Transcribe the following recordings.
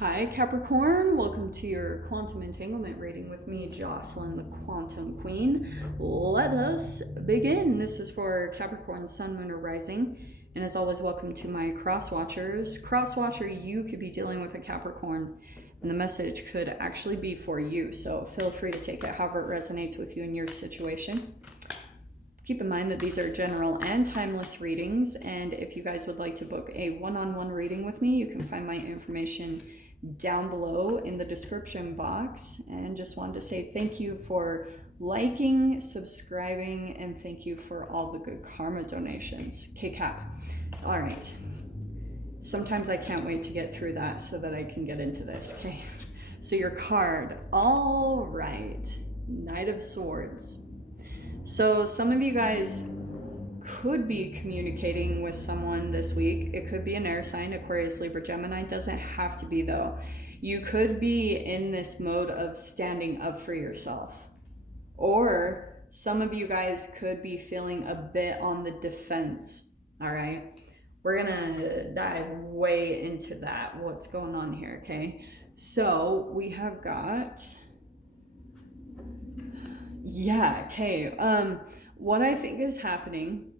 Hi Capricorn, welcome to your quantum entanglement reading with me, Jocelyn, the Quantum Queen. Let us begin. This is for Capricorn, Sun, Moon, or Rising. And as always, welcome to my cross watchers. Cross watcher, you could be dealing with a Capricorn, and the message could actually be for you. So feel free to take it however it resonates with you in your situation. Keep in mind that these are general and timeless readings, and if you guys would like to book a one-on-one reading with me, you can find my information down below in the description box. And just wanted to say thank you for liking, subscribing, and thank you for all the good karma donations. K-Cap. All right. Sometimes I can't wait to get through that so that I can get into this. Okay. So your card. All right. Knight of Swords. So some of you guys could be communicating with someone this week. It could be an air sign, Aquarius, Libra, Gemini. Doesn't have to be though. You could be in this mode of standing up for yourself. Or some of you guys could be feeling a bit on the defense. All right. We're gonna dive way into that. What's going on here, okay? So we have got... Yeah, okay. What I think is happening,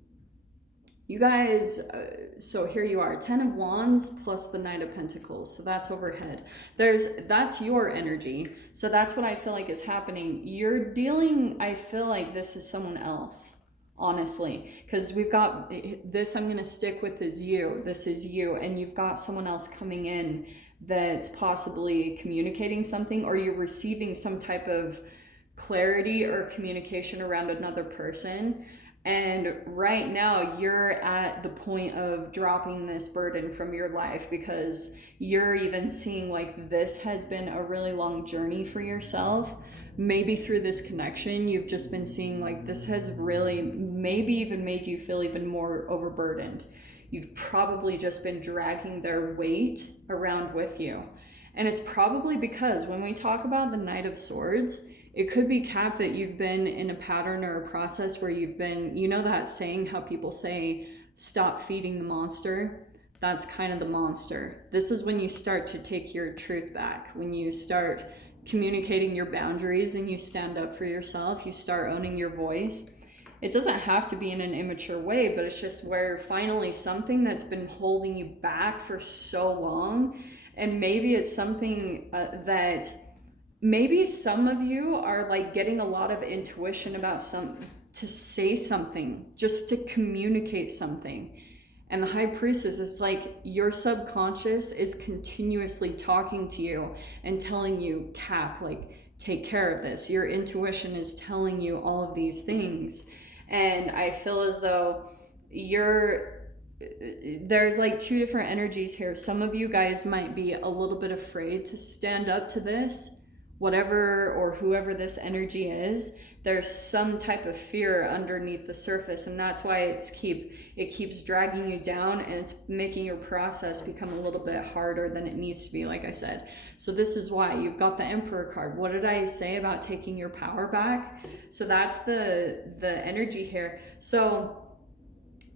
you guys, so here you are, 10 of Wands plus the Knight of Pentacles. So that's overhead. That's your energy. So that's what I feel like is happening. You're dealing, I feel like this is someone else, honestly, because we've got this I'm going to stick with is you. This is you. And you've got someone else coming in that's possibly communicating something, or you're receiving some type of clarity or communication around another person. And right now you're at the point of dropping this burden from your life, because you're even seeing like this has been a really long journey for yourself. Maybe through this connection you've just been seeing like this has really maybe even made you feel even more overburdened. You've probably just been dragging their weight around with you. And it's probably because when we talk about the Knight of Swords, it could be, Cap, that you've been in a pattern or a process where you've been, you know that saying how people say, stop feeding the monster? That's kind of the monster. This is when you start to take your truth back, when you start communicating your boundaries and you stand up for yourself, you start owning your voice. It doesn't have to be in an immature way, but it's just where finally something that's been holding you back for so long, and maybe it's something that... Maybe some of you are like getting a lot of intuition about to say something, just to communicate something. And the High Priestess is like your subconscious is continuously talking to you and telling you, Cap, like, take care of this. Your intuition is telling you all of these things. And I feel as though there's like two different energies here. Some of you guys might be a little bit afraid to stand up to this. Whatever or whoever this energy is, there's some type of fear underneath the surface, and that's why it keeps dragging you down, and it's making your process become a little bit harder than it needs to be, like I said. So this is why you've got the Emperor card. What did I say about taking your power back? So that's the energy here. So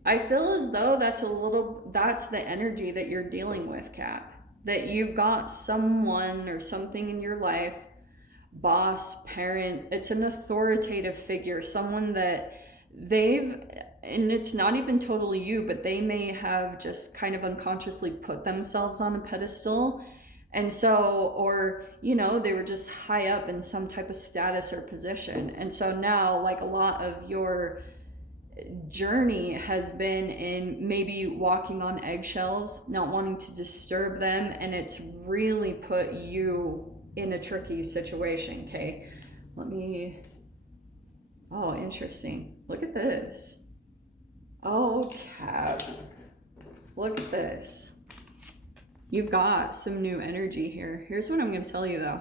I feel as though that's the energy that you're dealing with, Cap. That you've got someone or something in your life, boss, parent, it's an authoritative figure, someone that and it's not even totally you, but they may have just kind of unconsciously put themselves on a pedestal. And so, or, you know, they were just high up in some type of status or position. And so now, like, a lot of your journey has been in maybe walking on eggshells, not wanting to disturb them, and it's really put you in a tricky situation. Okay, oh, interesting. Look at this. Oh, Cap, look at this. You've got some new energy here. Here's what I'm going to tell you though.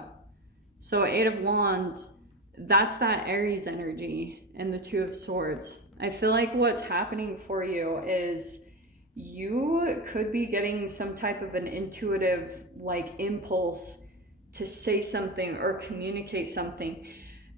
So 8 of Wands, that's that Aries energy, and the 2 of Swords. I feel like what's happening for you is you could be getting some type of an intuitive like impulse to say something or communicate something.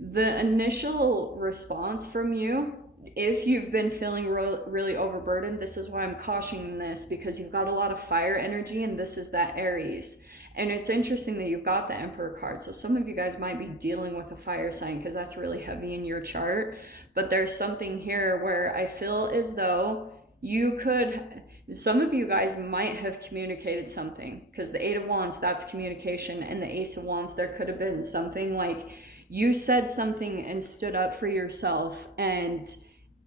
The initial response from you if you've been feeling really overburdened, this is why I'm cautioning this, because you've got a lot of fire energy, and this is that Aries. And it's interesting that you've got the Emperor card. So some of you guys might be dealing with a fire sign because that's really heavy in your chart. But there's something here where I feel as though some of you guys might have communicated something, because the Eight of Wands, that's communication, and the Ace of Wands, there could have been something like you said something and stood up for yourself, and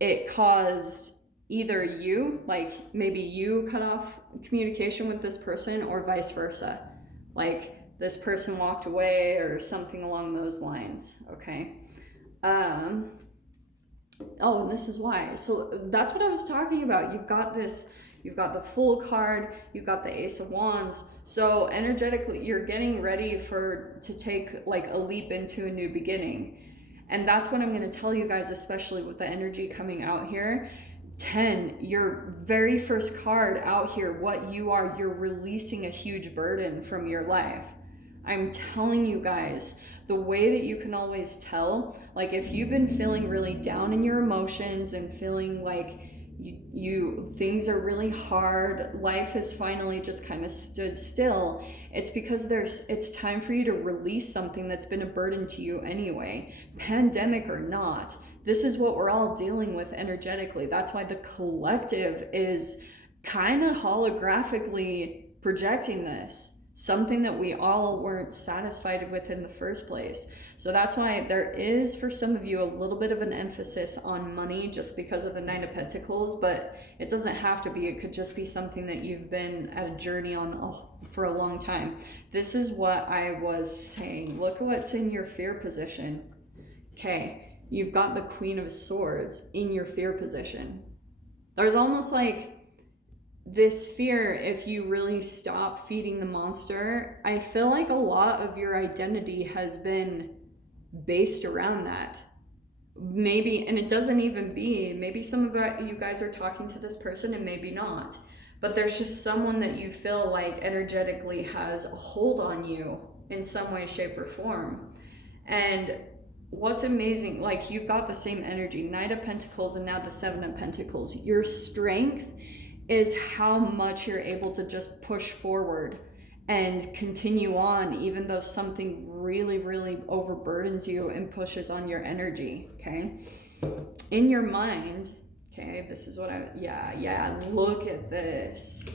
it caused either you, like maybe you cut off communication with this person, or vice versa. Like this person walked away or something along those lines, okay? Oh, and this is why. So that's what I was talking about. You've got the Fool card, you've got the Ace of Wands. So energetically, you're getting ready to take like a leap into a new beginning. And that's what I'm going to tell you guys, especially with the energy coming out here. 10, your very first card out here, what you are, you're releasing a huge burden from your life. I'm telling you guys, the way that you can always tell, like if you've been feeling really down in your emotions and feeling like things are really hard, life has finally just kind of stood still, it's because it's time for you to release something that's been a burden to you anyway, pandemic or not. This is what we're all dealing with energetically. That's why the collective is kind of holographically projecting this, something that we all weren't satisfied with in the first place. So that's why there is, for some of you, a little bit of an emphasis on money just because of the Nine of Pentacles, but it doesn't have to be. It could just be something that you've been at a journey on for a long time. This is what I was saying. Look at what's in your fear position. Okay. You've got the Queen of Swords in your fear position. There's almost like this fear, if you really stop feeding the monster, I feel like a lot of your identity has been based around that. Maybe, and it doesn't even be, maybe some of you guys are talking to this person and maybe not, but there's just someone that you feel like energetically has a hold on you in some way, shape, or form. And what's amazing, like you've got the same energy, Knight of Pentacles and now the Seven of Pentacles. Your strength is how much you're able to just push forward and continue on, even though something really, really overburdens you and pushes on your energy, okay? In your mind, okay, this is what yeah, look at this.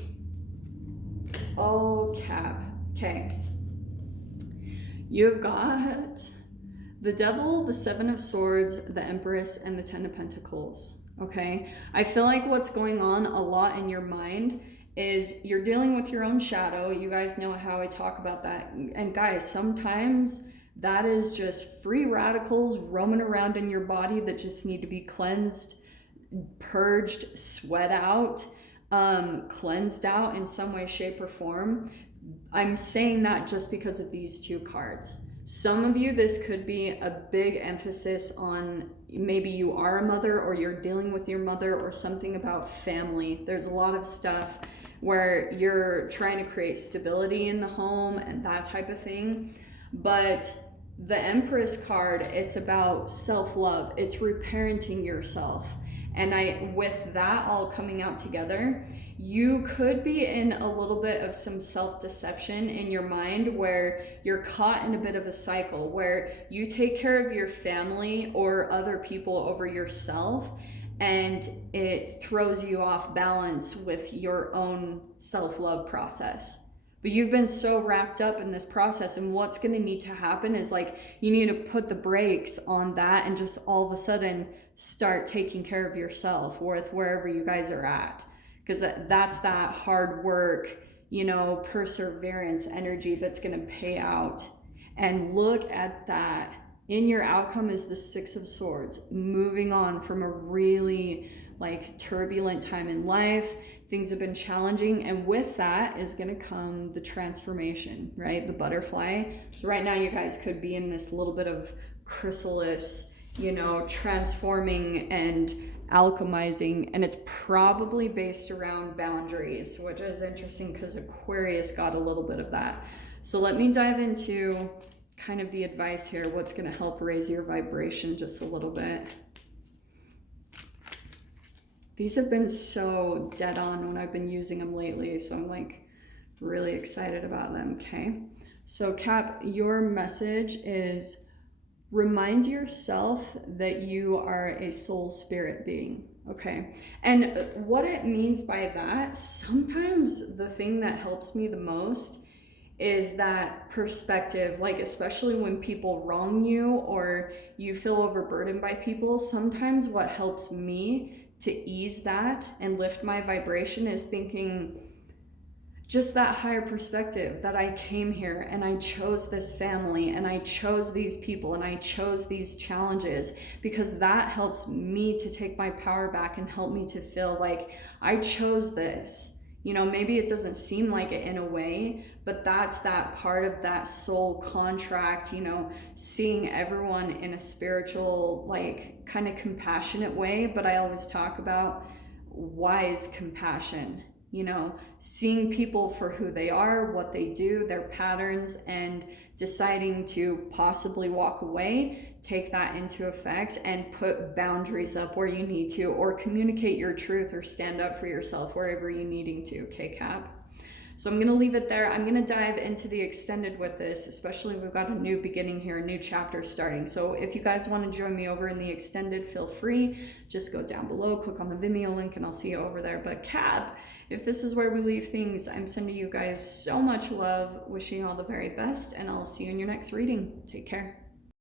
Oh, Cap, okay. You've got the Devil, the Seven of Swords, the Empress, and the Ten of Pentacles, okay? I feel like what's going on a lot in your mind is you're dealing with your own shadow. You guys know how I talk about that. And guys, sometimes that is just free radicals roaming around in your body that just need to be cleansed, purged, sweat out, cleansed out in some way, shape, or form. I'm saying that just because of these two cards. Some of you, this could be a big emphasis on maybe you are a mother or you're dealing with your mother or something about family. There's a lot of stuff where you're trying to create stability in the home and that type of thing. But the Empress card, it's about self-love. It's reparenting yourself. And with that all coming out together, you could be in a little bit of some self-deception in your mind where you're caught in a bit of a cycle where you take care of your family or other people over yourself, and it throws you off balance with your own self-love process. But you've been so wrapped up in this process, and what's going to need to happen is like you need to put the brakes on that and just all of a sudden start taking care of yourself with wherever you guys are at. Because that's that hard work, you know, perseverance energy that's going to pay out. And look at that. In your outcome is the Six of Swords, moving on from a really like turbulent time in life. Things have been challenging, and with that is going to come the transformation, right? The butterfly. So right now you guys could be in this little bit of chrysalis, you know, transforming and alchemizing, and it's probably based around boundaries, which is interesting because Aquarius got a little bit of that. So let me dive into kind of the advice here, what's going to help raise your vibration just a little bit. These have been so dead on when I've been using them lately, so I'm like really excited about them. Okay, so Cap, your message is remind yourself that you are a soul spirit being. Okay, and what it means by that, sometimes the thing that helps me the most is that perspective, like especially when people wrong you or you feel overburdened by people. Sometimes what helps me to ease that and lift my vibration is thinking just that higher perspective, that I came here and I chose this family and I chose these people and I chose these challenges, because that helps me to take my power back and help me to feel like I chose this. You know, maybe it doesn't seem like it in a way, but that's that part of that soul contract, you know, seeing everyone in a spiritual, like kind of compassionate way. But I always talk about wise compassion, you know, seeing people for who they are, what they do, their patterns, and deciding to possibly walk away, take that into effect and put boundaries up where you need to, or communicate your truth or stand up for yourself wherever you're needing to. Okay, Cap? So I'm going to leave it there. I'm going to dive into the extended with this, especially we've got a new beginning here, a new chapter starting. So if you guys want to join me over in the extended, feel free. Just go down below, click on the Vimeo link, and I'll see you over there. But Cap, if this is where we leave things, I'm sending you guys so much love, wishing you all the very best, and I'll see you in your next reading. Take care.